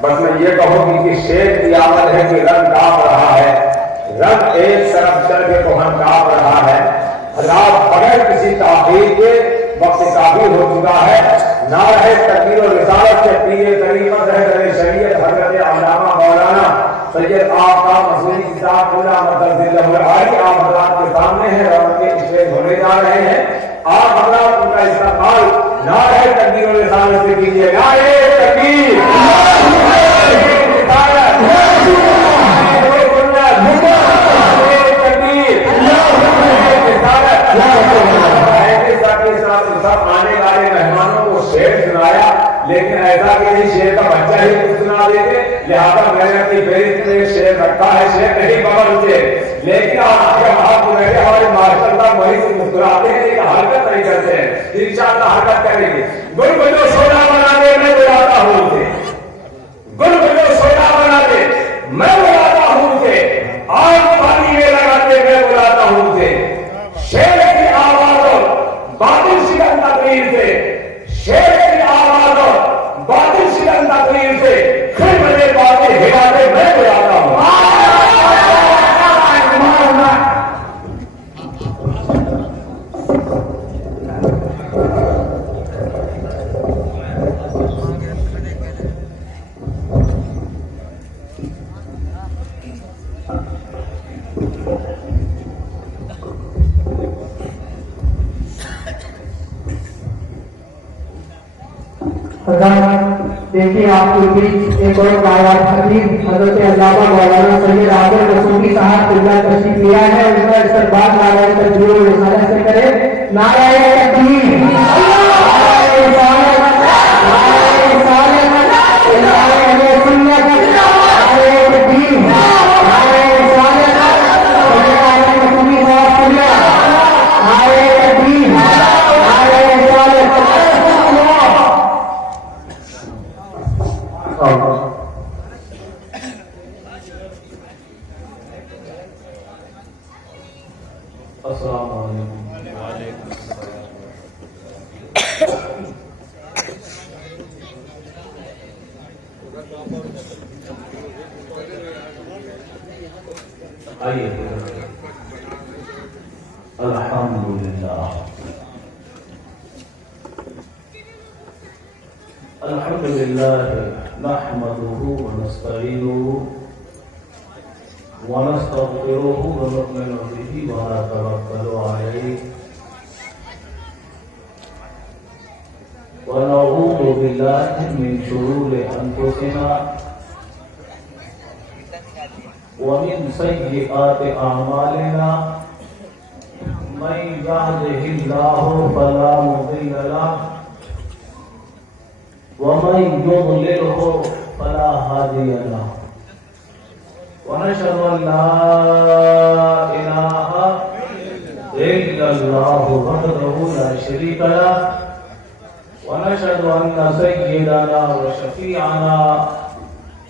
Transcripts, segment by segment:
بس میں یہ کہوں گی کہ شیر کی آمد ہے کہ رنگ ڈاپ رہا ہے، رنگ ایک طرف چل کے تو ہم ڈاپ رہا ہے، رات بغیر کسی تاخیر کے وقت تعبیر ہو چکا ہے۔ نعرہ تکبیر و رسالت سے پیر طریقت رہبر شریعت حضرت علامہ مولانا سید آقا مسعودی صاحب اللہ مدد العالی آپ حضرات کے سامنے ہیں اور ان کے اسٹیج ہونے جا رہے ہیں۔ آپ حضرات ان کا استقبال نعرہ تکبیر و رسالت سے کیجیے۔ نعرہ تکبیر، آنے والے مہمانوں کو شعر سنایا، لیکن ایسا کہ نہیں شعر کا بچہ ہی کچھ سنا دیتے، لہٰذا میں نے اپنی فہرست میں شعر رکھا ہے، شعر نہیں بغل سے، لیکن آپ جب آپ کو رہے ہمارے ماشاء اللہ وہی سے مسکراتے ہیں، لیکن حرکت نہیں کرتے ہیں۔ انشاءاللہ حرکت کریں گے۔ گل بجو سونا بنا دے میں بلاتا ہوں اسے، گل بجو سونا بنا دے میں بلاتا ہوں اسے، آگ پانی میں لگاتے میں بلاتا ہوں اسے۔ شعر کی آواز اور باطل شکن تقریر سے، شعر کی آواز اور باطل شکن تقریر سے پھر مجھے باطل ہلاتے میں بلاتا ہوں۔ دیکھیے آپ کے بیچ ایک اور نایاب خطیب حضرت علامہ مولانا سید عابد مسعودی صاحب قبلہ تشریف لیا ہے، ان کا استقبال نعرہ تکبیر و رسالت سے کرے۔ نعرہ تکبیر، نعرہ رسالت، نعرہ رسالت، نعرہ اہل سنت، نعرہ تکبیر، نعرہ رسالت، سید عابد مسعودی صاحب قبلہ، نعرہ تکبیر، نعرہ رسالت۔ السلام علیکم۔ وعلیکم السلام۔ آئیے الحمدللہ الحمدللہ نحمده ونستعینه ونستغفره ونؤمن به ونتوکل علیہ ونعوذ باللہ من شرور انفسنا ومن سیئات اعمالنا من يهده الله فلا مضل له ومن يضلله فلا هادي له ونشهد أن لا إله إلا الله وحده لا شريك له ونشهد أن سيدنا وشفيعنا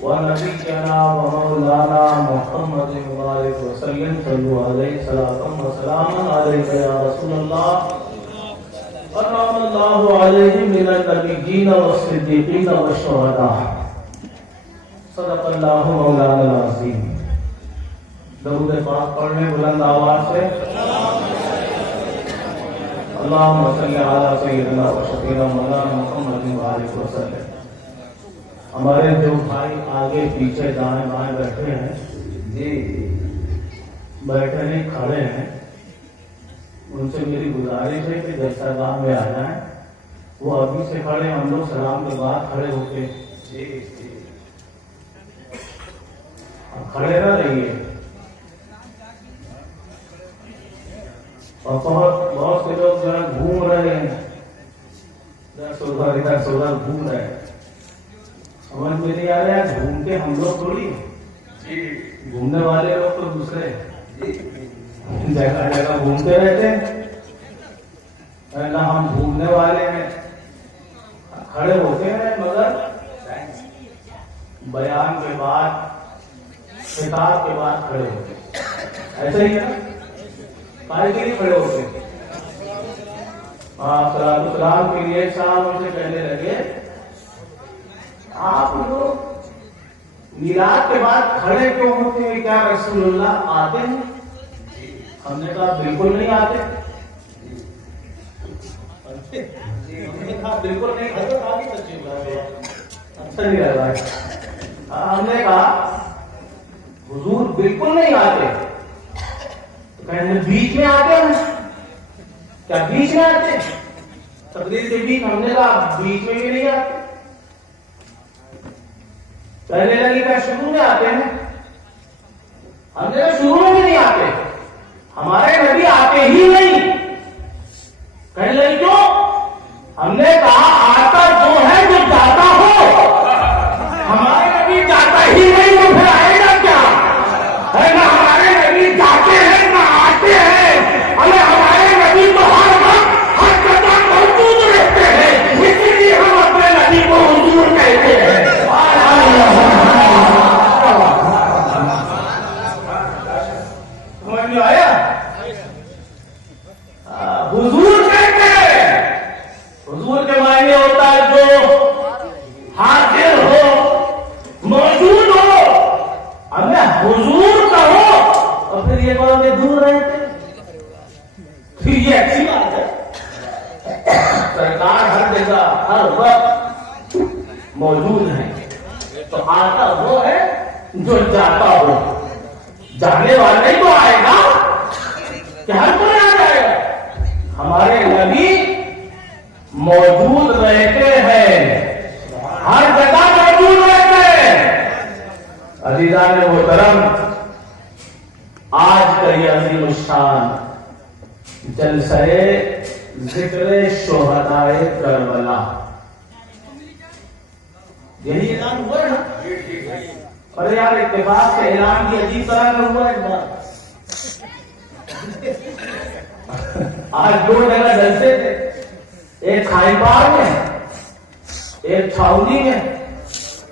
ونبينا ومولانا محمد وآله وسلم صلوا عليه صلاة وسلاما عليك يا رسول الله أنعم الله عليهم من النبيين والصديقين والشهداء صدق اللہ مولانا العظیم۔ درود پاک پڑھنے بلند آواز سے اللہم صلی علی سیدنا و شفیعنا مولانا محمد وآلہ وسلم۔ ہمارے جو بھائی آگے پیچھے دائیں بائیں بیٹھے ہیں، جی بیٹھے نہیں کھڑے ہیں، ان سے میری گزارش ہے کہ جب سرگاہ میں آ جائیں، وہ ابھی سے کھڑے، ہم لوگ سلام کے بعد کھڑے ہو کے کھڑے نہ رہیے۔ اور بہت سے لوگ ذرا گھوم رہے ہیں، ادھر سے ادھر گھوم رہے ہیں، سمجھ میں نہیں آ رہا ہے، گھومتے ہم لوگ تھوڑی، گھومنے والے لوگ تو دوسرے جگہ جگہ گھومتے رہتے ہیں، نہ ہم گھومنے والے ہیں، کھڑے ہوتے ہیں مگر بیان کے بعد خطاب کے بعد کھڑے ہوتے، ایسے ہی ہے کائے کے لیے کھڑے ہوتے۔ صلاۃ السلام کے لیے صاحب سے کہنے لگے آپ لوگ میلاد کے بعد کھڑے کیوں ہوتے ہیں؟ کیا رسول اللہ آتے ہیں؟ ہم نے کہا بالکل نہیں آتے. ہم نے کہا بالکل نہیں آتے. اچھا نہیں لگ رہا ہے. ہم نے کہا حضور بالکل نہیں آتے. تو کہنے بیچ میں آتے ہیں. کیا بیچ میں آتے؟ تقریر کے بیچ. ہم نے کہا بیچ میں بھی نہیں آتے. کہنے لگی کہ شروع میں آتے ہیں. ہم نے کہا شروع میں بھی نہیں آتے. ہمارے نبی آتے ہی نہیں. کہنے لگی کیوں؟ ہم نے کہا آتا جو ہے جو جاتا ہو. ہمارے نبی جاتا ہی نہیں تو پھر آئے گا کیا؟ ہے نا ہمارے نبی جاتے ہیں نہ آتے ہیں. ہمارے نبی تو ہر وقت ہر جگہ موجود رہتے ہیں. اسی لیے ہم اپنے نبی کو حضور کہتے ہیں. سمجھ میں آیا؟ حضور کہتے ہیں. حضور کے معنی ہوتا ہے جو حاضر ہو, موجود ہو. ہم نے حضور کہو اور پھر یہ کہو کہ دور رہتے. یہ اچھی بات ہے. سرکار ہر جگہ ہر وقت موجود ہے. تو آتا وہ ہے جو جاتا ہو. جانے والا نہیں تو آئے گا کہ ہر کوئی آ جائے گا. ہمارے نبی موجود رہتے ہیں, ہر جگہ موجود رہتے ہیں. عزیزان محترم, آج کا یہ عظیم الشان جلسہ ذکر شہدائے کربلا, یہی اعلان ہوا ہے نا. اور یار اتفاق سے اعلان کی عجیب طرح کا ہوا ہے. آج دو جگہ جلسے تھے, ایک کھائی پار میں ایک چھاؤنی میں.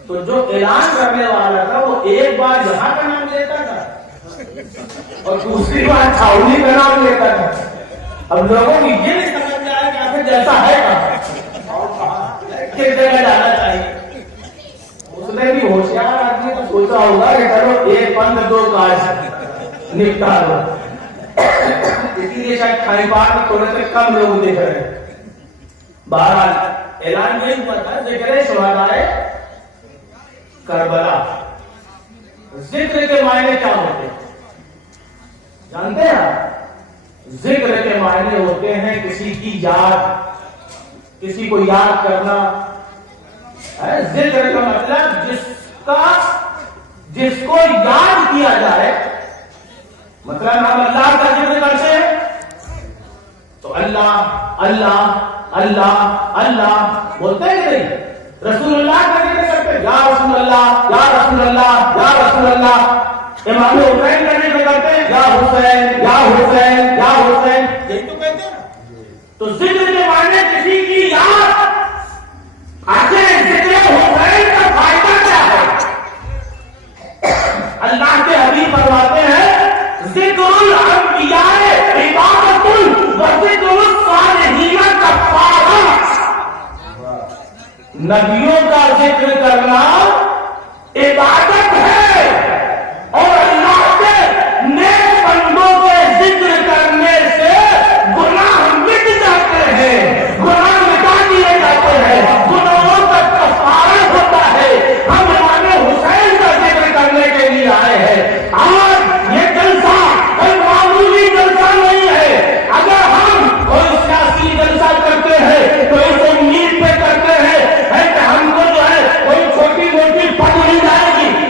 تو جو اعلان کرنے والا تھا وہ ایک بار یہاں کا نام لیتا تھا اور دوسری بار چھاؤنی کا نام لیتا تھا. اب لوگوں کی یہ نہیں سمجھ میں آیا کہ آخر جیسا ہے کس جگہ جانا چاہیے. اس نے بھی ہوشیار آدمی تو سوچا ہوگا کہ چلو ایک بند دو کاج نپٹا دو. اسی لیے شاید کھائی پار میں تھوڑے سے کم لوگ دیکھ رہے ہیں. بہرحال اعلان یہ ہوا تھا ذکر شہدائے کربلا. ذکر کے معنی کیا ہوتے ہیں جانتے ہیں آپ؟ ذکر کے معنی ہوتے ہیں کسی کی یاد, کسی کو یاد کرنا. ذکر کا مطلب جس کو یاد کیا جائے. مطلب ہم اللہ کا ذکر کرتے ہیں تو اللہ اللہ اللہ اللہ بولتے ہیں کہ نہیں؟ رسول اللہ کا ذکر کرتے ہیں, یا رسول اللہ یا رسول اللہ یا رسول اللہ. امام حسین کا ذکر کرتے ہیں, یا حسین یا حسین یا حسین. یہی تو کہتے ہیں نا. تو ذکر کے معنی کسی کی یاد. آخر ذکر حسین کا فائدہ کیا ہے؟ اللہ کے حبیب فرماتے ہیں ذکر الانبیاء عبادت و ذکر الصالحین کفارہ. نبیوں کا ذکر کرنا عبادت ہے اور اللہ کے نیک بندوں کے ذکر کرنے سے گناہ مٹ جاتے ہیں, گناہ مٹا دیے جاتے ہیں, گناہوں کا کفارہ ہوتا ہے. ہم امام حسین کا ذکر کرنے کے لیے آئے ہیں. آج یہ جلسہ کوئی معمولی جلسہ نہیں ہے. اگر ہم کوئی سیاسی جلسہ کرتے ہیں تو اس امید پہ کرتے ہیں کہ ہم کو جو ہے کوئی چھوٹی موٹی پد مل جائے گی.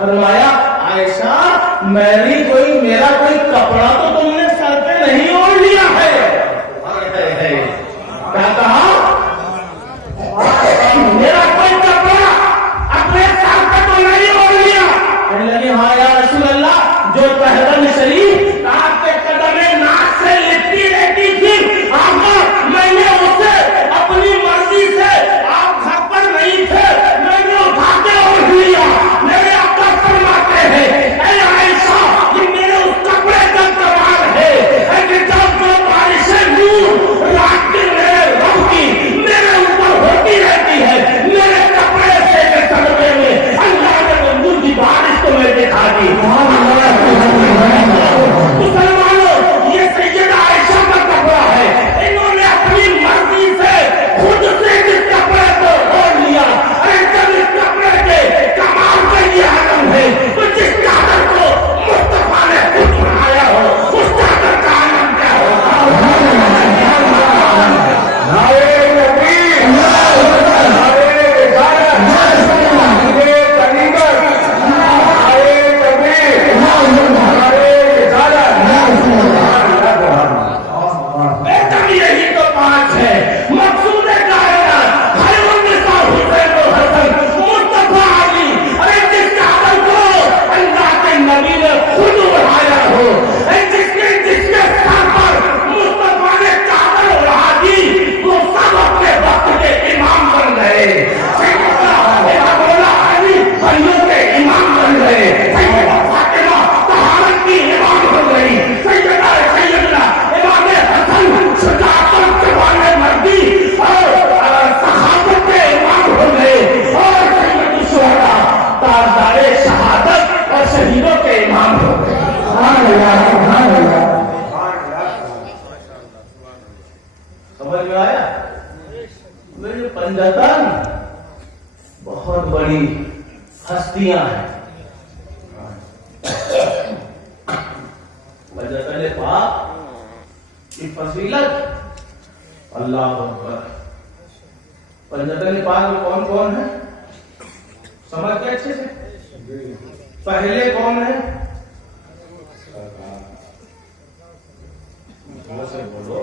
فرمایا عائشہ میرا کوئی کپڑا تو تم نے سر پہ نہیں اوڑھ لیا ہے. کیا کہا؟ میرا کوئی کپڑا اپنے سر پہ تو نہیں اوڑھ لیا. کہنے لگے ہاں یا رسول اللہ جو پہلن شریف آپ کے قدم ناک سے لپٹی رہتی تھی آقا میں نے اسے اپنی مرضی سے آپ گھر پر نہیں تھے میں نے اٹھا کے اوڑھ لیا. میرے آقا فرماتے ہیں اے عائشہ یہ میرے اس کپڑے کا کمال ہے کہ جب جو بارشیں نور رات کی میرے رب کی میرے اوپر ہوتی رہتی ہے میرے کپڑے سے کے صدقے میں اللہ نے وہ نور کی بارش کو میں دکھا دی. مسلمانوں یہ سیدہ عائشہ کا کپڑا ہے. انہوں نے اپنی مرضی سے خود سے اس کپڑے کو اوڑھ لیا. ارے جب اس کپڑے کے کمال کا یہ عالم ہے تو جس چادر کو مصطفیٰ نے خود بنایا ہو اس چادر کا عالم کیا ہوگا. یہی تو پانچ ہے مقصود کائنات خیرالنساء حسین و حسن مصطفیٰ علی. ارے جس چادر کو اللہ کے نبی نے خود اڑایا ہو جس کے سر پر مصطفیٰ نے چادر اڑا دی وہ سب اپنے وقت کے امام بن گئے. سیدنا علی بھائیوں کے امام بن گئے. سیدنا فاطمہ طہارت کی امام بن گئی. سیدنا امام حسن شجاعت و جوان مردی اور صحابت کے امام ہو گئے اور سید الشہداء تاجدار شہادت اور شہیدوں کے امام ہو گئے. سمجھ میں آیا؟ میرے پنجتن بہت بڑی ہستیاں ہیں. پنجتن پاک کی فضیلت اللہ اکبر. پنجتن پاک میں کون کون ہے سمجھ کے اچھے سے. پہلے کون ہے بولو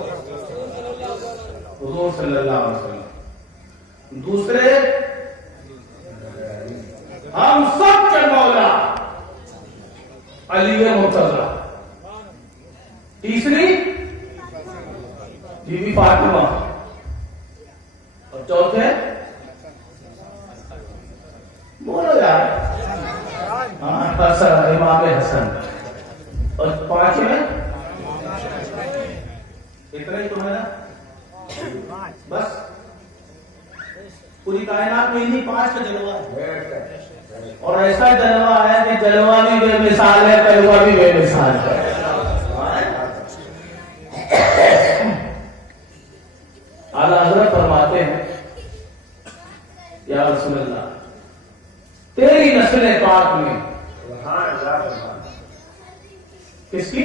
حضور صلی اللہ علیہ وسلم. دوسرے ہم سب کے مولا علی مرتضیٰ. تیسری بی بی فاطمہ اور چوتھے بولو یار حسن امام حسن اور پانچویں اتنا ہی تمہیں نا بس پوری کائنات میں انہیں پانچ کا جلوہ ہے. اور ایسا جلوہ ہے کہ جلوہ بھی بے مثال ہے تلوہ بھی بے مثال ہے. اعلیٰ حضرت فرماتے ہیں یا رسول اللہ تیری نسل پاک میں کس کی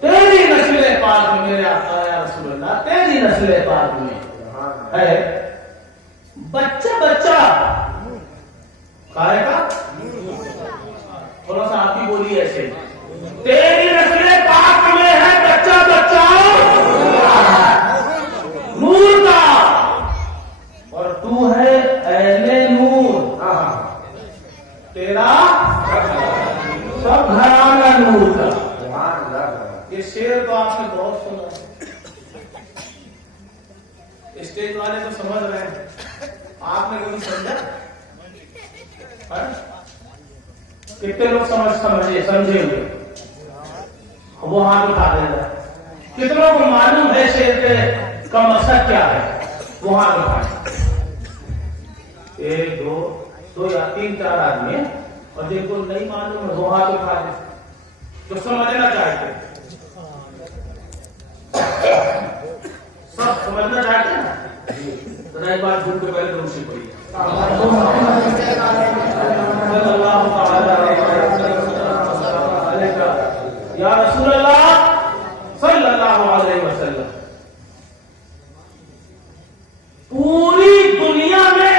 تیری نسل پاک میں میرے آقا یا رسول اللہ تیری نسل پاک میں ہے بچہ کائے کا تھوڑا سا آپ بھی بولیے ایسے تیری نسل پاک میں ہے بچہ نور کا اور تو ہے اہل نور. تیرا سب گھرانہ نور کا. یہ شعر تو آپ نے بہت سنا. اسٹیج والے تو سمجھ رہے ہیں آپ نے کبھی سمجھا؟ کتنے لوگ سمجھے ہوئے وہ ہاتھ اٹھا دے رہا ہے. کتنوں کو معلوم ہے شعر کا مقصد کیا ہے وہ ہاتھ اٹھائے. ایک دو یا تین چار آدمی اور جن کو نہیں معلوم ہے وہ ہاتھ اٹھا دے جو سمجھنا چاہتے ہیں. سب سمجھنا چاہتے ہیں نا ایک بار جھوم کے پہلے درود شریف پڑھیے. یا رسول اللہ صلی اللہ علیہ وسلم پوری دنیا میں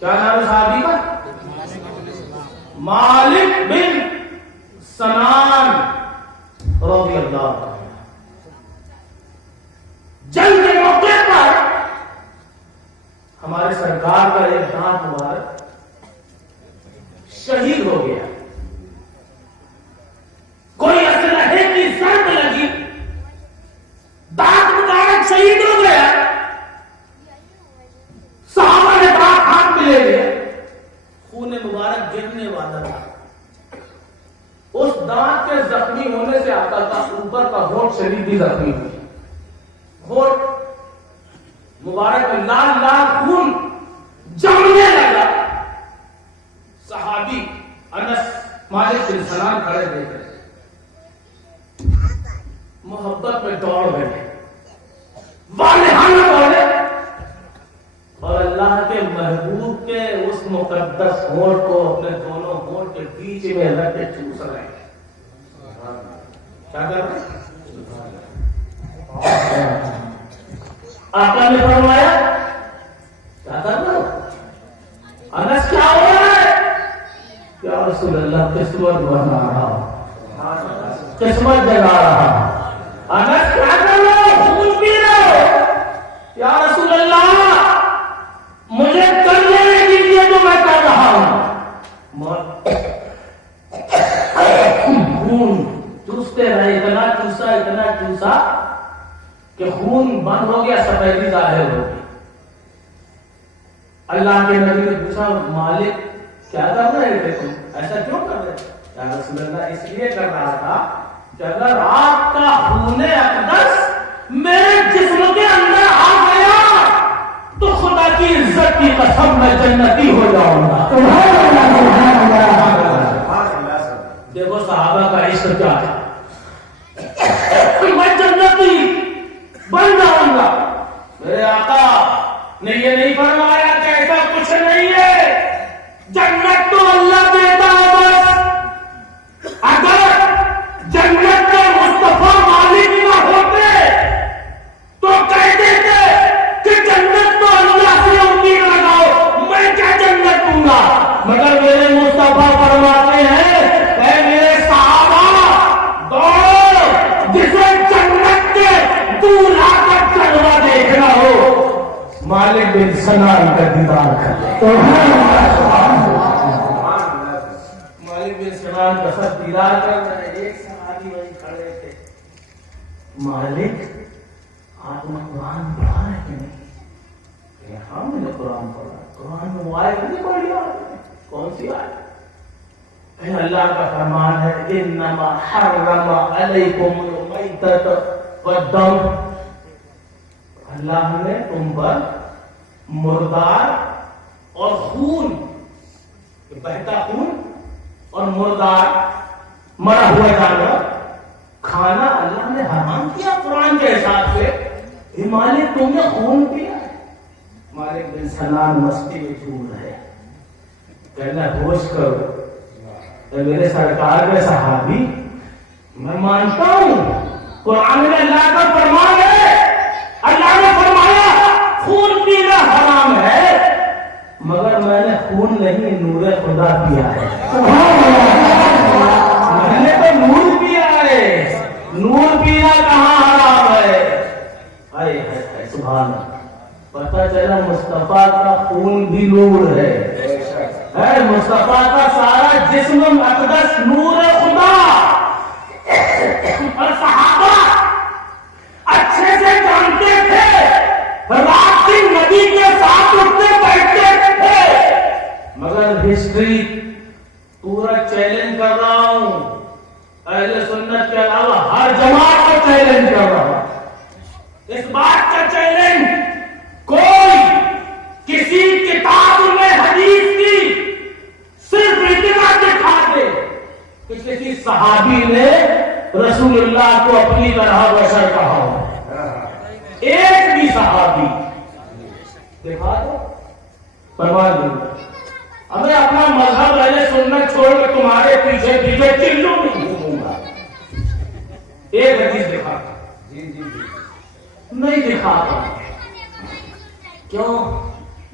کیا نام ہے صحابی کا؟ مالک بن سنان رضی اللہ عنہ. جنگ کے موقع پر ہمارے سرکار کا ایک دانت مبارک شہید ہو گیا. کوئی اسلحے کی ضرب لگی, دانت مبارک شہید ہو گیا. صحابہ نے دانت ہاتھ میں لے لیا, خون مبارک گرنے والا تھا. اس دانت کے زخمی ہونے سے آتا تھا اوپر کا ہونٹ شریف بھی زخمی ہوئی. ہونٹ مبارک میں لال لال خون جمنے لگا. صحابی انس مالک بن سنان کھڑے دیکھ رہے, محبت میں دوڑ گئے, والہانہ دوڑے, اور اللہ کے محبوب کے اس مقدس ہونٹ کو اپنے دونوں ہونٹ کے بیچ میں رکھ کے چوس رہے ہیں. کیا کر رہے ہیں؟ آقا نے فرمایا کیا کر رہے ہو؟ انس کیا ہو رہا ہے؟ یا رسول اللہ قسمت بنا رہا, قسمت جگا رہا. انس کیا کر رہے ہو؟ خون پی رہے ہو. یا رسول اللہ مجھے کر لینے دیجیے جو میں کر رہا ہوں. خون چوستے رہے, اتنا چوسا کہ خون بند ہو گیا, سفیدی ظاہر ہو گئی. اللہ کے نبی نے پوچھا مالک کیا کر رہے تھے تم, ایسا کیوں کر رہے تھے؟ یا رسول اللہ اس لیے کر رہا تھا کہ اگر آپ کا خون اقدس میرے جسم کے اندر آ گیا تو خدا کی عزت کی قسم میں جنتی ہو جاؤں گا. دیکھو صحابہ کا عشق کیا ہے, میں جنتی بن جاؤں گا. میرے آقا نے یہ نہیں فرمایا کہ ایسا کچھ نہیں ہے, جنت تو اللہ دیتا ہے بس. اگر جنت کے مصطفیٰ مالک نہ ہوتے تو کہہ دیتے کہ جنت تو اللہ سے امید لگاؤ, میں کیا جنت دوں گا. مگر میرے مصطفیٰ فرماتے ہیں اے میرے صحابہ دوڑو, جسے جنت کے دور آ کر چلوا دیکھنا ہو مالک بن سنان کا دیدار کر لے. مالک بن سنان کا سب دیدار کر رہے. ایک صحابی وہیں کھڑے تھے, مالک آپ نے قرآن پڑھا ہے کہ نہیں؟ ہاں میں نے قرآن پڑھا. قرآن میں وہ آیت نہیں پڑھی آپ نے؟ کون سی آیت؟ اللہ کا فرمان ہے انما حرم علیکم المیتۃ والدم. اللہ نے تم پر مردار اور خون, بہتا خون اور مردار مرا ہوا جانور کھانا اللہ نے حرام کیا قرآن کے حساب سے. مالک تم نے خون پیا ہے. مالک بن سنان مستی میں جھوم رہے, کہنا ہوش کرو. میرے سرکار کے صحابی میں مانتا ہوں قرآن میں اللہ کا فرمان ہے, اللہ نے فرمایا خون پینا حرام ہے, مگر میں نے خون نہیں نور خدا پیا ہے. میں نے تو نور پیا ہے, نور پینا کہاں حرام ہے. سبحان اللہ. پتہ چلا مصطفیٰ کا خون بھی نور ہے, مصطفیٰ کا سارا جسم اقدس نور خدا. اور صحابہ اچھے سے جانتے تھے, رات دن نبی کے ساتھ اٹھتے بیٹھتے تھے. مگر ہسٹری پورا چیلنج کر رہا ہوں, اہل سنت کے علاوہ ہر جماعت کو چیلنج کر رہا ہوں. اس بات کا چیلنج کوئی کسی کتاب میں حدیث کی صرف اتنا دکھا دے کہ کسی صحابی نے رسول اللہ کو اپنی طرح بشر کہا ہو. ایک بھی صحابی دکھا دو, پرواہ نہیں. ہمیں اپنا مذہب اہل سنت چھوڑ کے تمہارے پیچھے پیچھے چلوں نہیں گھوموں گا. ایک حدیث دکھا نہیں دکھاتا. کیوں؟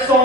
100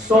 100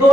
2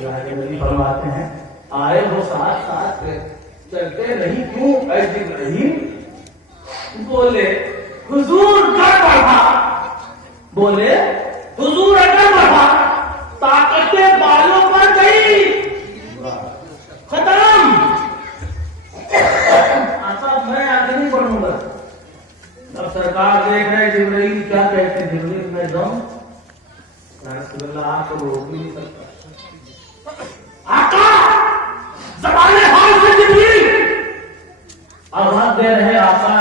اللہ کے نبی فرماتے ہیں آئے وہ ساتھ ساتھ چلتے نہیں کیوں اے جبرائیل؟ بولے حضور کیا پڑھا؟ بولے حضور اگر پڑھا طاقتیں بالوں پر گئی، ختم۔ آقا میں آگے نہیں بڑھوں گا۔ اب سرکار دیکھ رہے جبرائیل کیا کہتے ہیں، جبرائیل میں جاؤں؟ رسول اللہ آپ کو روک نہیں سکتا۔ آقا زبان حال سے جبرائیل آواز دے رہے آقا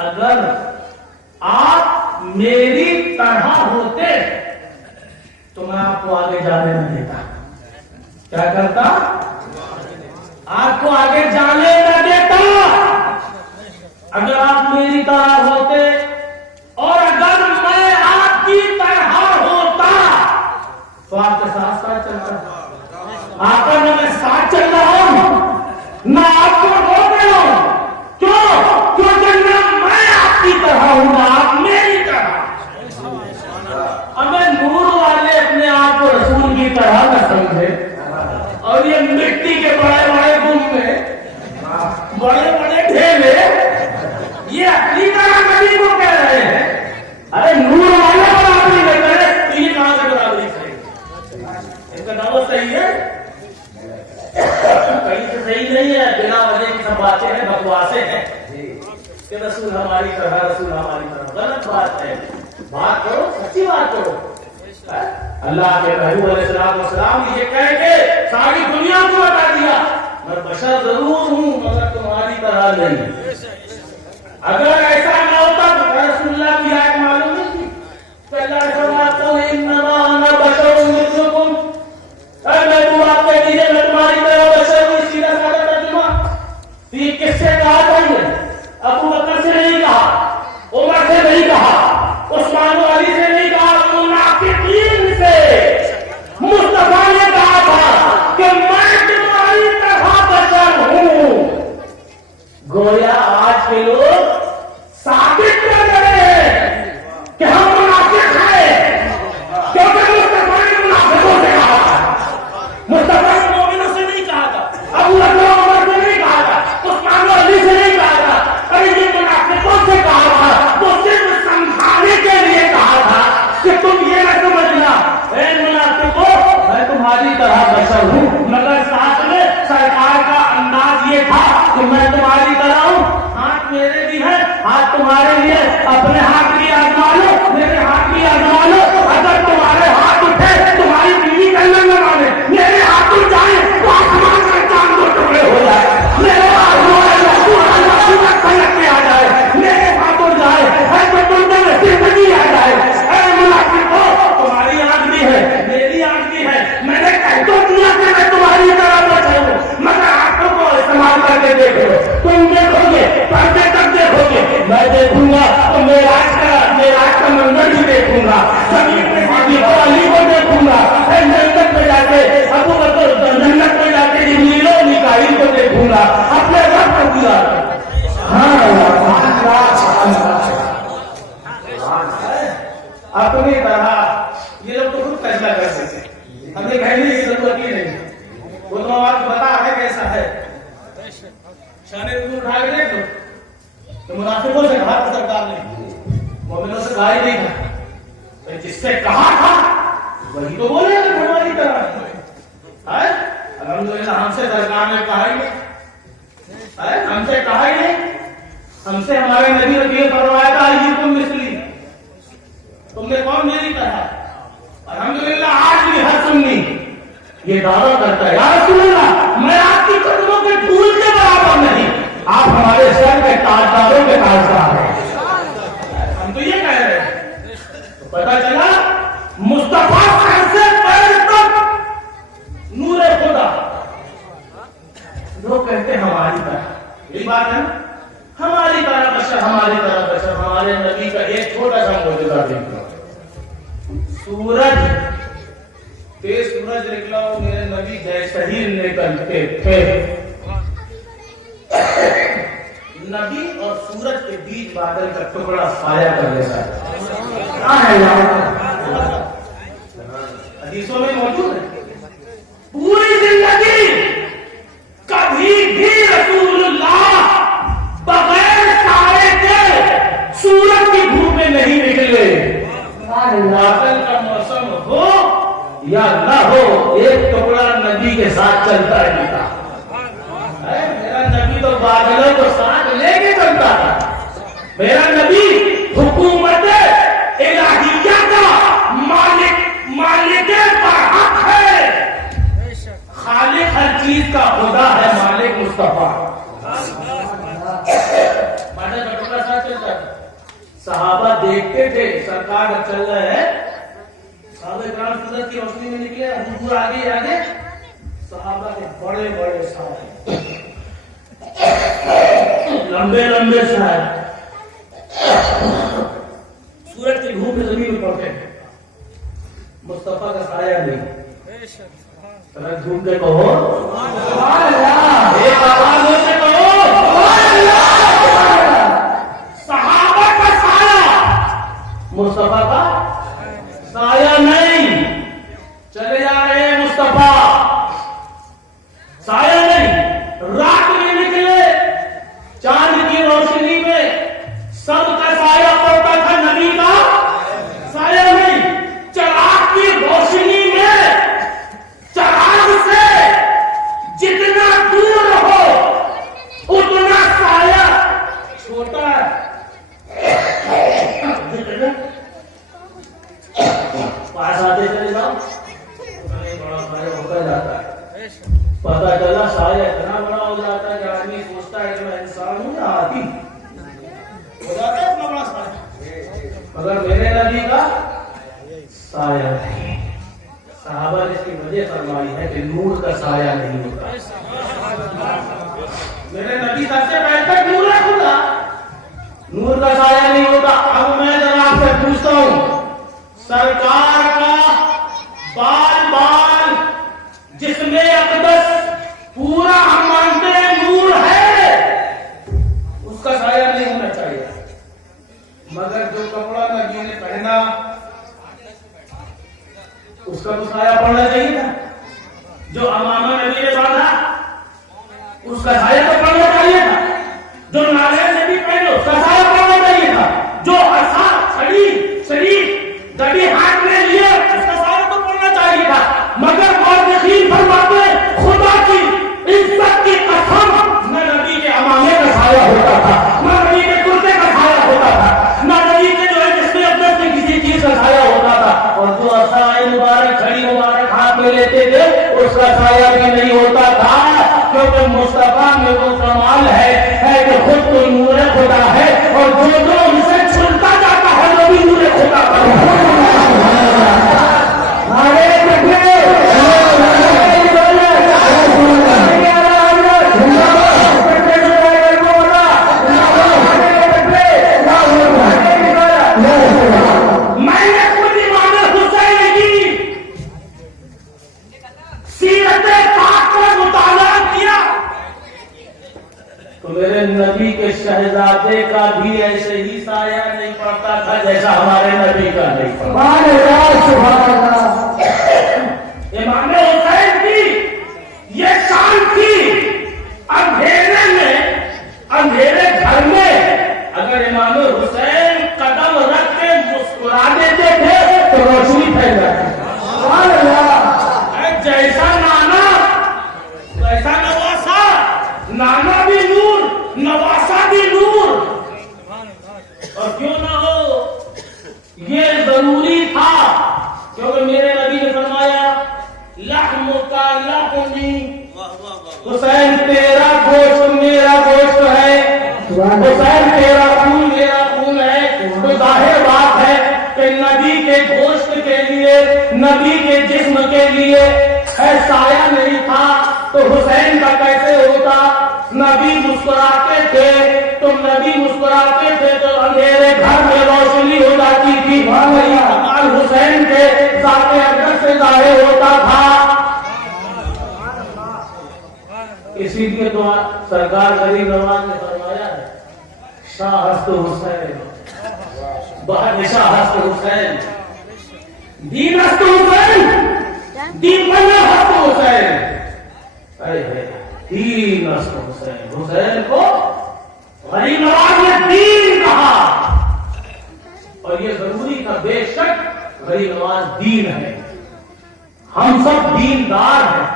اگر آپ میری طرح ہوتے تو میں آپ کو آگے جانے نہ دیتا۔ کیا کرتا؟ آپ کو آگے جانے نہ دیتا۔ اگر آپ میری طرح ہوتے اور اگر میں آپ کی طرح ہوتا تو آپ کے ساتھ ساتھ چلتا۔ آپ کا میں ساتھ چل رہا ہوں، میں آپ کو روک رہا ہوں۔ کیوں؟ کیونکہ میں آپ کی طرح ہوں، نہ آپ میری طرح۔ ہمیں نور والے اپنے آپ کو رسول کی طرح نہ سمجھے، اور یہ مٹی کے بڑے بڑے گم میں بڑے بڑے ڈھیلے یہ اپنی طرح نبی کو کہہ رہے ہیں۔ ارے نور والے برابری نہیں کرے، یہ کہاں سے برابری صحیح؟ ان کا دعوت صحیح ہے؟ کہیں سے صحیح نہیں ہے، بنا وجہ کی سب باتیں ہیں، بکواسیں ہیں کہ رسول ہماری طرح، رسول ہماری طرح۔ غلط بات ہے، بات کرو، سچی بات کرو۔ اللہ کے محبوب علیہ السلام یہ کہہ کے ساری دنیا کو بتا دیا میں بشر ضرور ہوں مگر تمہاری طرح نہیں۔ اگر ایسا نہ ہوتا تو رسول اللہ کی آیت معلوم نہیں تھی کہ اللہ فرماتا ہے انما انا بشر مثلکم، میں تم آپ کہہ دیجیے میں تمہاری طرح بشر ہوں، سیدھا سادہ ترجمہ۔ تو یہ کس سے کہا چاہیے؟ ابو بکر سے نہیں کہا، عمر سے نہیں کہا، عثمان و علی سے نہیں کہا، منافقین سے مصطفیٰ نے کہا تھا کہ میں تمہاری طرح بشر ہوں۔ گویا آج کے لوگ ثابت کر رہے ہیں کہ ہم منافق ہیں، کیونکہ مصطفیٰ نے منافقوں سے کہا تھا، مصطفیٰ نے مومنوں سے نہیں کہا تھا، ابو بکر و عمر سے نہیں کہا تھا، عثمان و علی سے نہیں کہا تھا، ارے یہ منافقوں سے کہا تھا، وہ صرف سمجھانے کے لیے کہا تھا کہ تم یہ نہ سمجھنا اے منافقوں میں تمہاری طرح بشر ہوں، مگر ساتھ میں سرکار کا انداز یہ تھا کہ میں تمہاری طرح ہوں۔ ہاتھ میرے بھی ہے، ہاتھ تمہارے لیے، اپنے ہاتھ بھی آزما لو، میرے ہاتھ بھی آزما لو۔ اگر تمہارے ہاتھ اٹھے تمہاری بیوی کلمہ نہ مانے، میرے ہاتھ اٹھ جائے تو آسمان کا چاند دو ٹکڑے ہو جائے، میرے ہاتھ پلٹ کے آ جائے، میرے ہاتھ اٹھ جائے تو تم میں زندگی آ جائے۔ اے منافقوں تمہاری آنکھ بھی ہے، میری آنکھ بھی ہے، میں نے کہہ تو دیا کہ میں تمہاری طرح بچا ہوں، مگر آنکھوں کو استعمال کر کے دیکھو، تم دیکھو گے پردے تک دیکھو گے، میں دیکھوں گا تو معراج کا منظر بھی دیکھوں گا، زمین پہ صدیق و علی کو دیکھوں گا، جنت میں جا کے ابو بکر، جنت میں جا کے جبریل و میکائیل کو دیکھوں گا، اپنے رب کو دیا۔ اپنی طرح یہ لوگ تو خود فیصلہ کر سکتے ہیں، ہمیں کہنے کی ضرورت ہی نہیں۔ وہ تو آپ کو بتا ہے کیسا ہے، شان نور اٹھا کے دیکھ لو کہ منافقوں سے کہا تھا سرکار نے، مومنوں سے کہا ہی نہیں تھا، جس سے کہا تھا وہی تو بولے کہ ہماری طرح ہے۔ الحمدللہ ہم سے سرکار نے کہا ہی نہیں، ہم سے کہا ہی نہیں، ہم سے ہمارے نبی نے یہ فرمایا تھا تم مثلی، تم نے کون میری طرح۔ الحمدللہ آج بھی ہر سنی یہ دعویٰ کرتا ہے یا رسول اللہ میں آپ کی قدموں کے دھول کے برابر نہیں، آپ ہمارے سر کے تاجداروں کے تاجدار ہیں۔ ہم تو یہ کہہ رہے ہیں، تو پتہ چلا مصطفیٰ سر سے پیر تک نور خدا، لوگ کہتے ہیں ہماری طرح، یہی بات ہے ہماری طرح بشر، ہماری طرح بشر۔ ہمارے نبی کا ایک چھوٹا سا معجزہ دیکھو، سورج، تیز سورج نکلا ہو، میرے نبی جیسے ہی نکلتے تھے، نبی اور سورج کے بیچ بادل کا ٹکڑا سایہ کر لیتا ہے، حدیثوں میں موجود ہے، میرا نبی حکومت الہیہ کا مالک برحق ہے، خالق ہر چیز کا خدا ہے، مالک مصطفیٰ۔ صحابہ دیکھتے تھے سرکار چل رہے ہیں، صحابہ کرام سورج کی روشنی میں نکلے، حضور آگے آگے، صحابہ کے بڑے بڑے سائے، لمبے لمبے سائے، سورج کی دھوپ میں زمین میں پڑتے ہیں، مصطفیٰ کا سایہ نہیں۔ دھوپ کے کہو ایک آواز سے کہو صحابہ کا سایہ، مصطفیٰ کا سایہ نہیں۔ چلے جا رہے ہیں مصطفیٰ، سایہ نہیں، رات میں نکلے چاند کی روشنی میں، سب کا سایہ پڑتا تھا، نبی کا سایہ نہیں۔ چراغ کی روشنی میں، چراغ سے جتنا دور ہو اتنا سایہ چھوٹا ہے۔ پاس آتے چلے جاؤ، بڑا سایہ ہوتا جاتا ہے، پتا چلا سایہ اتنا بڑا ہو جاتا ہے کہ آدمی سوچتا ہے کہ میں انسان ہوں یا ہاتھی ہو جاتا ہے اتنا بڑا سایہ۔ مگر میرے نبی کا سایہ نہیں۔ صحابہ نے اس کی وجہ فرمائی ہے کہ نور کا سایہ نہیں ہوتا۔ میرے نبی سب سے بہتر نور ہے خدا، نور کا سایہ نہیں ہوتا۔ اب میں ذرا آپ سے پوچھتا ہوں، سرکار کا بال بال جس میں اقدس پورا ہم مانتے ہیں نور ہے، اس کا سایہ نہیں ہونا چاہیے۔ مگر جو کپڑا نبی نے پہنا اس کا تو سایہ پڑنا چاہیے تھا، جو امامہ نبی نے باندھا اس کا سایہ تو پڑنا چاہیے تھا، جو نالے نبی پہنے اس کا سایہ پڑنا چاہیے تھا، جو عصا شریف دبی ہاتھ میں لیے اس کا سایہ تو پڑنا چاہیے تھا۔ مگر مورخین فرماتے ہیں خدا کی عزت کی قسم، نہ نبی کے امامے کا سایہ ہوتا تھا، نہ نبی کے کرتے کا سایہ ہوتا تھا، نہ نبی کے جو ہے جس میں اپنے سے کسی چیز کا سایہ ہوتا تھا، اور جو عصا مبارک چھڑی مبارک ہاتھ میں لیتے تھے اس کا سایہ بھی نہیں ہوتا تھا، کیونکہ مصطفیٰ میں وہ کمال ہے کہ خود تو نور خدا ہے، اور جو اسے چھلتا جاتا ہے وہ بھی نور خدا کا ہے۔ نبی کے شہزادے کا بھی ایسے ہی سایہ نہیں پڑتا تھا جیسا ہمارے نبی کا نہیں پڑتا۔ امام حسین کی یہ شان تھی، اندھیرے گھر میں اگر امام حسین قدم رکھ کے مسکرا دیتے تھے تو روشنی پھیل جاتی تھی۔ جیسا نانا ویسا نواسا، نانا بھی نور، نواسا بھی نور، اور کیوں نہ ہو یہ ضروری تھا، کیونکہ میرے نبی نے فرمایا لحم کا لحمی، حسین تیرا گوشت میرا گوشت ہے، حسین تیرا خون میرا خون ہے۔ تو ظاہر بات ہے کہ نبی کے گوشت کے لیے، نبی کے جسم کے لیے سایہ نہیں تھا تو حسین کا کیسے ہوتا؟ نبی مسکراتے تھے تو اندھیرے گھر میں روشنی ہو جاتی تھی، کمال حسین کے ذات اقدس سے ظاہر ہوتا تھا۔ اسی لیے تو سرکار غریب نواز نے فرمایا ہے شاہ ہست حسین، بادشاہ ہست حسین، دین ہست حسین، دین بنا ہست حسین، دین ہست حسین۔ حسین کو غریب نواز نے دین کہا، اور یہ ضروری تھا، بے شک غریب نواز دین ہے، ہم سب دیندار ہیں،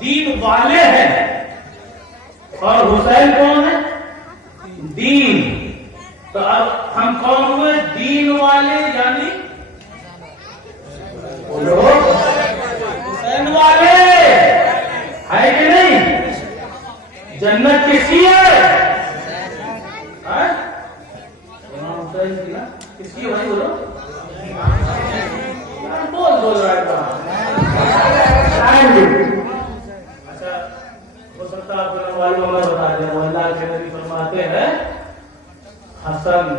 دین والے ہیں، اور حسین کون ہے؟ دین۔ تو اب ہم کون ہوئے؟ دین والے، یعنی حسین والے، ہے کہ نہیں؟ جنت کس کی ہے؟ حسین کی نا، کس کی بھائی بولو؟ بول رہا ہے اچھا، ہو سکتا ہے آپ معلوم میں بتا دیں، وہ اللہ کے نبی فرماتے ہیں حسن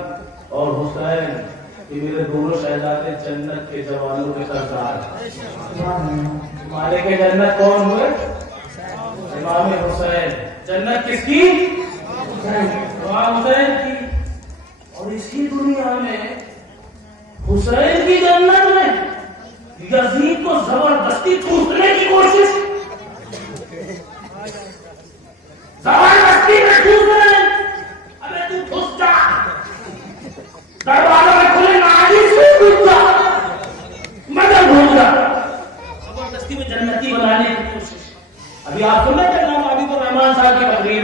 اور حسین یہ میرے دونوں شہزادے جنت کے جوانوں کے سردار۔ مالک جنت کون ہوئے؟ امام حسین۔ جنت کس کی؟ امام حسین کی۔ اور اسی دنیا میں حسین کی جنت میں یزید کو زبردستی ٹھوسنے کی کوشش، زبردستی میں ٹھوس رہے ہیں، ارے تو ٹھوس جا، دروازہ میں کھلے ناجی سے ٹھوس جا، مدد ہو جا، زبردستی میں جنتی بنانے کی کوشش۔ ابھی آپ سنیں کہ امام عابد الرحمان صاحب کی تقریر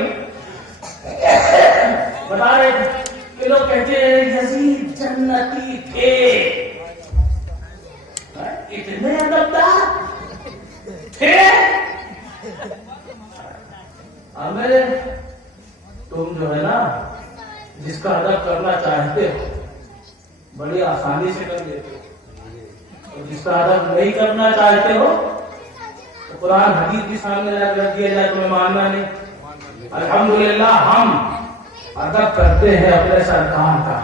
بتا رہے تھے کہ لوگ کہتے ہیں یزید جنتی تھے، اتنے ادبدار تھے۔ ہمیں تم جو ہے نا جس کا ادب کرنا چاہتے ہو بڑی آسانی سے کر لیتے ہو، اور جس کا ادب نہیں کرنا چاہتے ہو تو قرآن حدیث بھی سامنے رکھ دیا جائے تمہیں ماننا نہیں۔ الحمدللہ ہم ادب کرتے ہیں اپنے سرکار کا،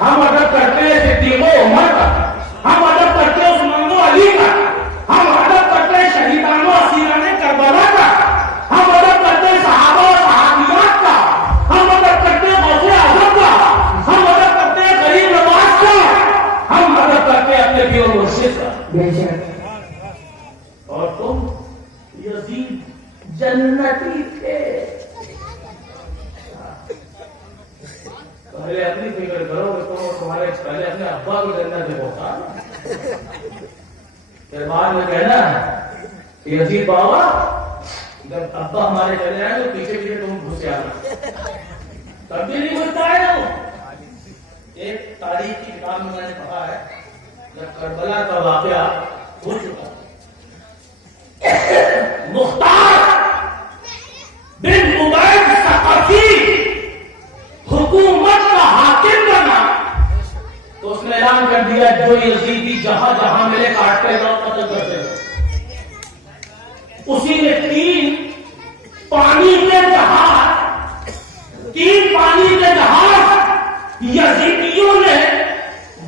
ہم ادب کرتے ہیں صدیق و عمر کا، ہم ادب کرتے ہیں عثمان و علی کا، ہم ادب کرتے ہیں شہیدان و اسیران کربلا کا، ہم ادب کرتے ہیں صحابہ و صحابیات کا، ہم ادب کرتے ہیں غوث اعظم کا، ہم ادب کرتے ہیں غریب نواز کا، ہم ادب کرتے ہیں اپنے پیر و مرشد کا۔ اور تم یزید جنتی تھے۔ پہلے اپنی فکر کرو کہ تم تمہارے پہلے اپنے ابا کو جنت میں پہنچا، پھر بعد میں کہنا کہ یزید بابا جب ابا ہمارے چلے آئے تو پیچھے پیچھے تم گھس جانا، تب بھی نہیں گھستا ہے وہ۔ ایک تاریخ کی کتاب میں نے پڑھا ہے جب کربلا کا واقعہ ہو چکا، مختار بن عبید ثقفی حکومت کا حاکم بنا تو اس نے اعلان کر دیا جو یزیدی جہاں جہاں ملے کاٹتے رہو، قتل کرتے رہو۔ اسی نے تین پانی کے جہاز یزیدیوں نے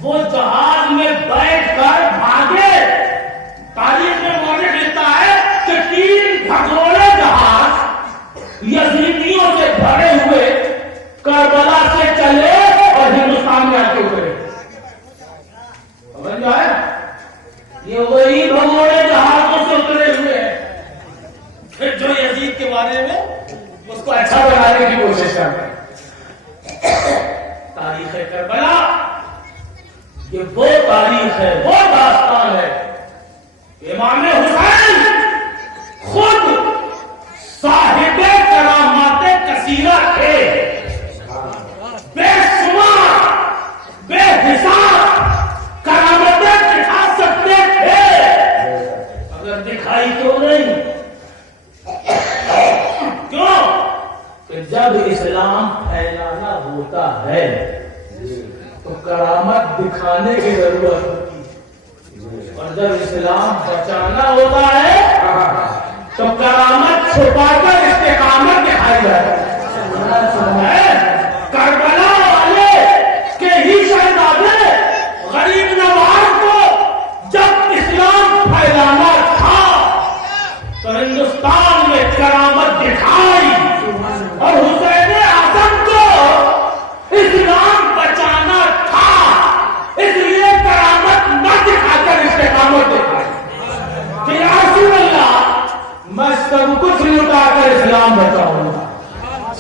وہ جہاز میں بیٹھ کر بھاگے۔ تاریخ میں موجود لکھتا ہے کہ تین بھگوڑے جہاز یزیدیوں سے بھرے ہوئے کربلا سے چلے اور ہندوستان میں آ کے اترے۔ سمجھ آئے؟ یہ وہی بھگوڑے جہازوں سے اترے ہوئے ہیں پھر جو یزید کے بارے میں اس کو اچھا بنانے کی کوشش کرتے ہیں۔ تاریخ کربلا یہ وہ تاریخ ہے، وہ داستان ہے۔ امام حسین خود صاحب کرامات کثیرہ تھے، بے شمار بے حساب کرامتیں دکھا سکتے تھے، اگر دکھائی کیوں نہیں؟ کیوں کہ جب اسلام پھیلانا ہوتا ہے تو کرامت دکھانے کی ضرورت ہوتی ہے، اور جب اسلام بچانا ہوتا ہے تو کرامت چھپا کر استقامت دکھائی جاتی ہے۔ کربلا والے کے ہی شہزادے غریب نواز کو جب اسلام پھیلانا تھا تو ہندوستان میں کرامت دکھائی، اور حسین اعظم کو اسلام بچانا تھا اس لیے کرامت نہ دکھا کر استقامت دکھائی کہ یا رسول اللہ میں سب کچھ لٹا کر اسلام بچاؤں گا،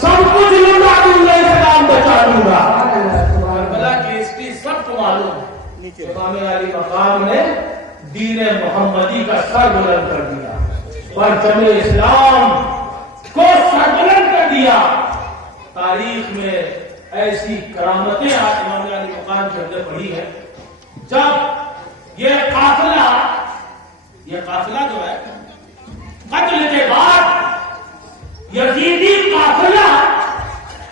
سب کچھ لٹا دوں گا، اسلام بچا دوں گا۔ کربلا کی ہسٹری سب کو معلوم ہے۔ امام علی مقام نے دین محمدی کا سر بلند کر دیا، پرچم اسلام کو سر بلند کر دیا۔ تاریخ میں ایسی کرامتیں آج امام علی مقام کے اندر پڑی ہے. جب یہ قافلہ جو ہے قتل کے بعد یزیدی قافلہ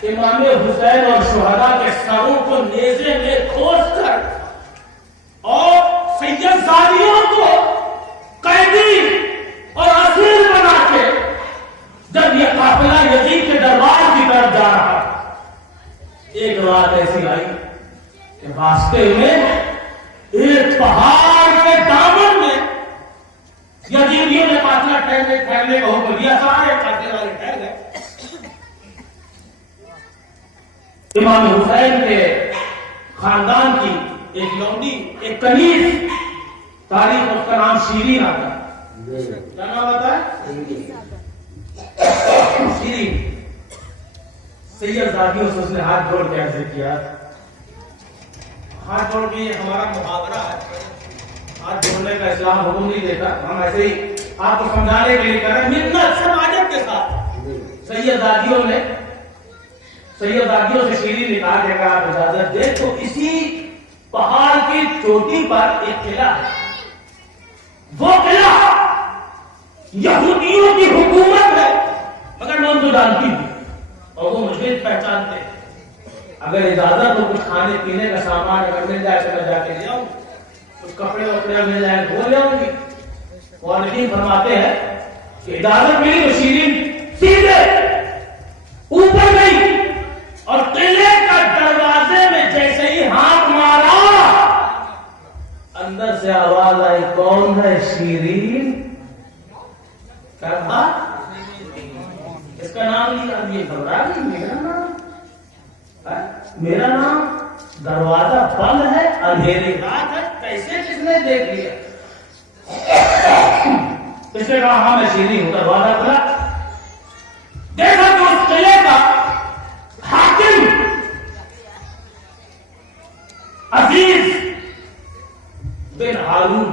امام حسین اور شہداء کے سروں کو نیزے میں کھوس کر اور سید زادیوں کو قیدی اور اسیر بنا کے جب یہ قافلہ یزید کے دربار کی طرف جا رہا، ایک رات ایسی آئی کہ راستے میں ایک پہاڑ کے دامن میں یزیدیوں نے قافلہ ٹھہرنے کا حکم دیا. سارے قافلے والے ٹھہر گئے. امام حسین کے خاندان کی ایک لونڈی، ایک کنیز، تاریخ اس کا نام شیرین آتا ہے. کیا نام آتا ہے؟ شیرین. سید زادیوں سے اس نے ہاتھ جوڑ کے عرض کیا، ہاتھ جوڑ کے ہمارا محاورہ ہے، ہاتھ جوڑنے کا اسلام حکم نہیں دیتا، ہم ایسے ہی آپ کو سمجھانے کے لیے کر رہے ہیں. منت سماجت کے ساتھ سید زادیوں سے شیرین نے کہا کہ اگر آپ اجازت دیں تو اسی پہاڑ کی چوٹی پر ایک قلعہ ہے، وہ قلعہ یہودیوں کی حکومت ہے، مگر میں ان کو جانتی ہوں اور وہ مجھے پہچانتے ہیں. اگر اجازت ہو کچھ کھانے پینے کا سامان اگر مل جائے تو میں جا کے لے آؤں، کچھ کپڑے وپڑے مل جائے وہ لے آؤں گی. والدین فرماتے ہیں کہ اجازت ملی تو شیرین سیدھے اوپر گئی اور قلعے کا دروازے میں جیسے ہی ہاتھ مارا، اندر سے آواز آئی، کون ہے شیرین؟ کیا کہا؟ اس کا نام نہیں. اب یہ گھبرا گئی، میرا نام دروازہ بند ہے، اندھیری رات ہے، کیسے کس نے دیکھ لیا؟ اس نے کہا ہاں میں شیرین ہوں. دروازہ کھلا، دیکھا کہ اس قلعے کا حاکم عزیز بن ہارون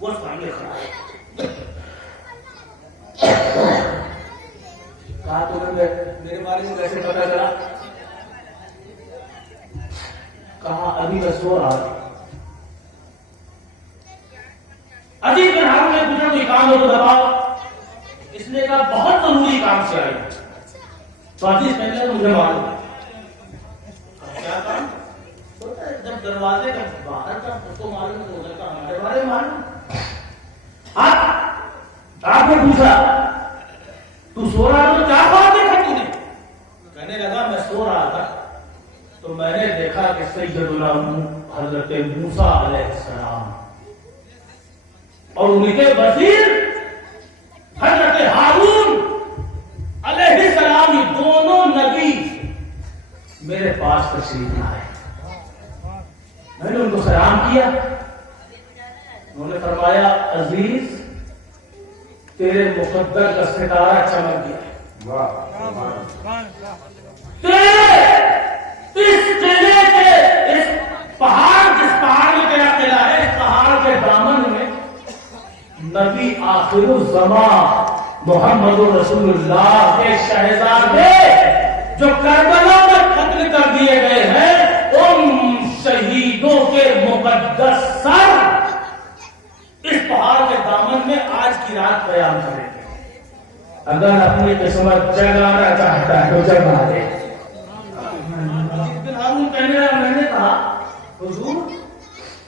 وہ سامنے کھڑا ہے. کہا تمہیں میرے بارے میں کیسے پتا چلا؟ کہا ابھی میں سو رہا تھا. عزیز بن ہارون نے پوچھا کوئی کام ہو تو بتاؤ. اس نے کہا بہت ضروری کام سے آئی. تو عزیز کہنے لگا مجھے معلوم ہے. کیا کام؟ جب دروازے کا باہر کا تو معلوم تو ادھر کا ہمارے بارے میں معلوم. آپ نے پوچھا تو سو رہا تو کیا بات دیکھا تو نے؟ کہنے لگا میں سو رہا تھا تو میں نے دیکھا کہ سیدنا حضرت موسیٰ علیہ السلام اور ان کے وزیر حضرت ہارون علیہ السلام دونوں نبی میرے پاس تشریف لائے. میں نے ان کو سلام کیا. انہوں نے فرمایا عزیز تیرے مقدر کا ستارہ چمک گیا. اس قلعے کے اس پہاڑ جس پہاڑ میں تیرا قلعہ ہے، اس پہاڑ کے دامن میں نبی آخر الزمان محمد رسول اللہ کے شہزادے جو کربلا میں قتل کر دیے گئے ہیں، ان شہیدوں کے مقدس سر اس پہاڑ کے دامن میں آج کی رات بیان کریں گے. اگر اپنی قسمت جگانا چاہتا ہے تو جگا دے. میں نے کہا حضور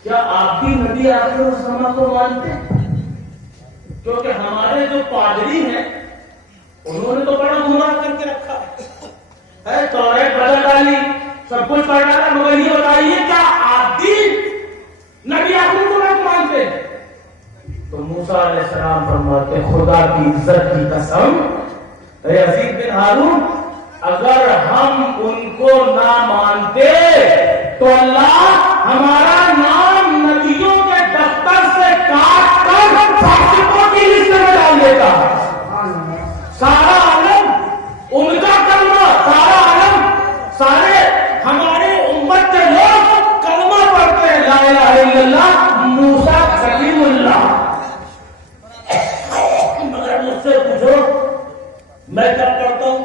کیا آپ بھی نبی آخر الزمان کو مانتے ہیں؟ کیونکہ ہمارے جو پادری ہیں انہوں نے تو بڑا گمراہ کر کے رکھا ہے، توریت بدل ڈالی، سب کچھ کر ڈالا، مگر یہ بتائیے کیا آپ بھی نبی آخر کو مانتے ہیں؟ تو موسیٰ علیہ السلام فرماتے خدا کی عزت کی قسم اے عزیز بن ہارون، اگر ہم ان کو نہ مانتے تو اللہ ہمارا نام نبیوں کے دفتر سے کاٹ کر فاسقوں کی لسٹ میں ڈال دیتا. سارا عالم ان کا کلمہ، سارا عالم، سارے ہمارے امت کے لوگ کلمہ پڑھتے ہیں لا الہ الا اللہ موسیٰ کلیم اللہ. مگر مجھ سے پوچھو میں کیا پڑھتا ہوں؟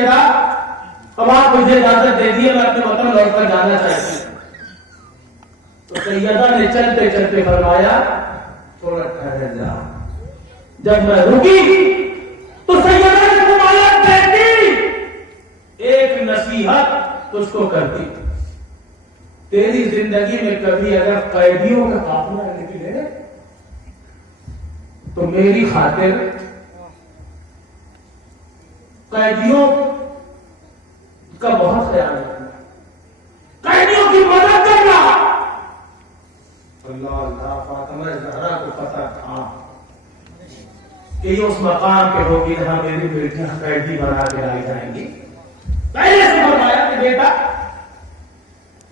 سیدہ اب آپ مجھے اجازت دے دیے میں اپنے وطن لوٹ کر جانا چاہتی ہوں. تو سیدہ نے چلتے چلتے فرمایا تھوڑا ٹھہر جا. جب میں رکی تو سیدہ نے فرمایا بیٹی ایک نصیحت تجھ کو کرتی, تیری زندگی میں کبھی اگر قیدیوں کا قافلہ نکلے تو میری خاطر قیدیوں کا بہت خیال رکھنا, قیدیوں کی مدد کرنا. اللہ اللہ فاطمہ زہرا کو پتہ تھا کہ یہ اس مقام پہ ہوگی جہاں میری بیٹیاں قیدی بنا کے لائی جائیں گی. پہلے سے فرمایا کہ بیٹا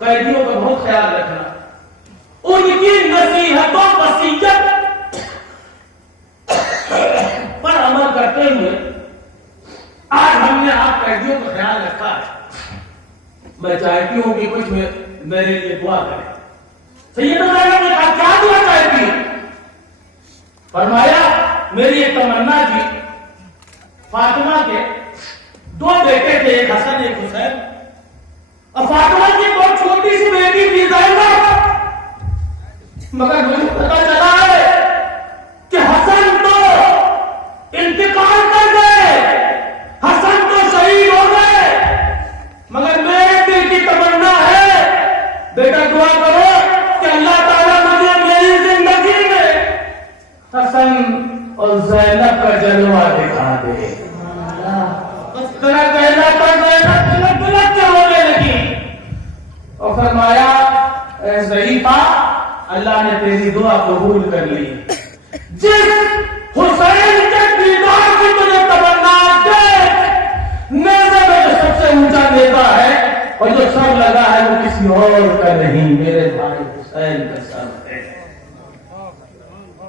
قیدیوں کا بہت خیال رکھنا, ان کی نصیحتوں وصیت پر عمل کرتے ہوئے آج ہم نے آپ قیدیوں کا خیال رکھا ہے. میں چاہتی ہوں کہ کچھ میرے لیے دعا کریں. سیدہ زینب نے کہا کیا دعا چاہتی ہے؟ فرمایا میری ایک تمنا تھی, فاطمہ کے 2 بیٹے تھے, ایک حسن ایک حسین, اور فاطمہ کی ایک بہت چھوٹی سی بیٹی تھی زینب, مگر مجھے پتا چلا ہے کہ حسن تو انتقال کر گئے, حسن تو شہید ہو گئے, مگر میرے دل کی تمنا ہے بیٹا دعا کرو کہ اللہ تعالیٰ مجھے میری زندگی میں حسن اور زینب کا جلوہ دکھا دے. اس طرح کہنا پر زینب تلک ہونے لگی اور فرمایا اے ضعیفہ اللہ نے تیری دعا قبول کر لی. جس حسین کے دیدار کی تجھے تمنا نیزے میں جو سب سے اونچا نیزا ہے اور جو سر لگا ہے وہ کسی اور کا نہیں, میرے بھائی حسین کا سر ہے.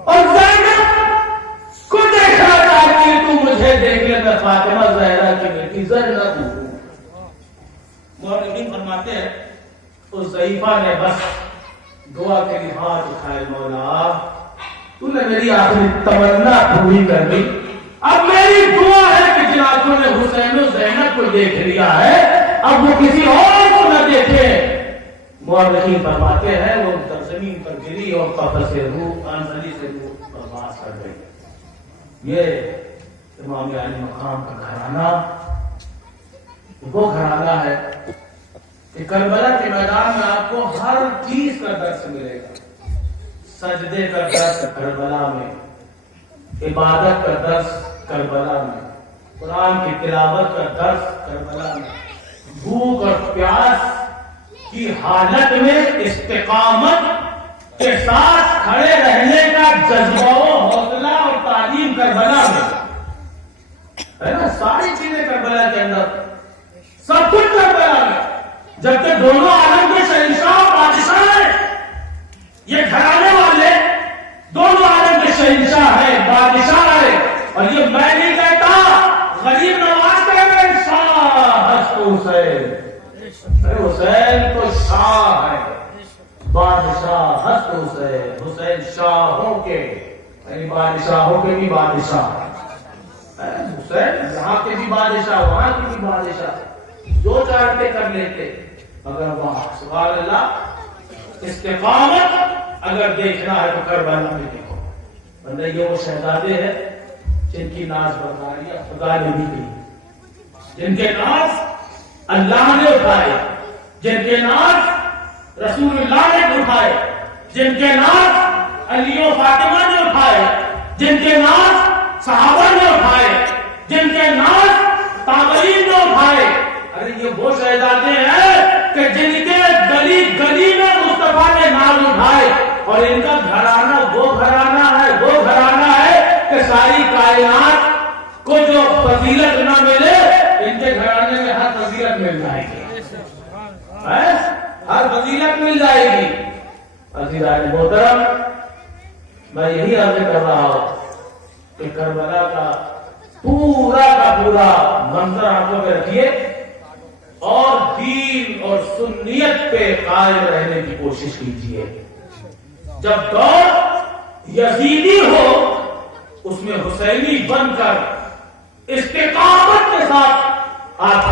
اور زینب کو دیکھنا چاہتی ہے, تو مجھے دیکھ لے, میں فاطمہ زہرا کی بیٹی زینب ہوں. مورخین فرماتے ہیں اس ضعیفہ نے بس دعا کے لیے ہاتھ اٹھائے, مولا تو نے میری آخری تمنا پوری کر دی, اب میری دعا ہے کہ جن آنکھوں نے حسین و زینب کو دیکھ لیا ہے اب وہ کسی اور کو نہ دیکھے. مورخین فرماتے ہیں وہ زمین پر گری اور قفس سے روح آنزلی سے روح پرواز کر گئی. یہ امام علی مقام کا گھرانہ وہ گھرانہ ہے کہ کربلا کے میدان میں آپ کو ہر چیز کا درس ملے گا. سجدے کا درس کربلا میں, عبادت کا درس کربلا میں, قرآن کی تلاوت کا درس کربلا میں, بھوک اور پیاس کی حالت میں استقامت کے ساتھ کھڑے رہنے کا جذبہ و حوصلہ اور تعلیم کربلا میں ہے نا. ساری چیزیں کربلا کے اندر, سب کچھ کربلا میں, جبکہ دونوں عالم کے شہنشاہ اور بادشاہ ہیں. یہ گھرانے والے دونوں عالم کے شہنشاہ ہیں, بادشاہ ہیں, اور یہ میں نہیں کہتا, غریب نواز کہہ رہے ہیں شاہ حسین. حسین تو شاہ ہے, بادشاہ حسن حسین, حسین شاہوں کے یعنی بادشاہوں کے بھی بادشاہ, حسین یہاں کے بھی بادشاہ وہاں کے بھی بادشاہ, جو چاہتے کر لیتے. مگر وہاں سبحان اللہ استقامت اگر دیکھنا ہے تو کربلا میں دیکھو. ورنہ یہ وہ شہزادے ہیں جن کی ناز برداریاں خدا نے بھی کی, جن کے ناز اللہ نے اٹھائے, جن کے ناز رسول اللہ نے اٹھائے, جن کے ناز علی و فاطمہ نے اٹھائے, جن کے ناز صحابہ نے اٹھائے, جن کے ناز تابعین نے اٹھائے. ارے یہ وہ شہزادے ہیں کہ جن کے گلی گلی میں مصطفیٰ نے نام اٹھائے, اور ان کا گھرانہ وہ گھرانہ ہے, وہ گھرانہ ہے کہ ساری کائنات کو جو فضیلت نہ ملے ان کے گھرانے میں ہر فضیلت مل جائے گی, ہر فضیلت مل جائے گی. عزیزان محترم, میں یہی عرض کر رہا ہوں کہ کربلا کا پورا منظر آنکھوں میں رکھیے اور دین اور سنیت پہ قائم رہنے کی کوشش کیجیے. جب دور یزیدی ہو اس میں حسینی بن کر استقامت کے ساتھ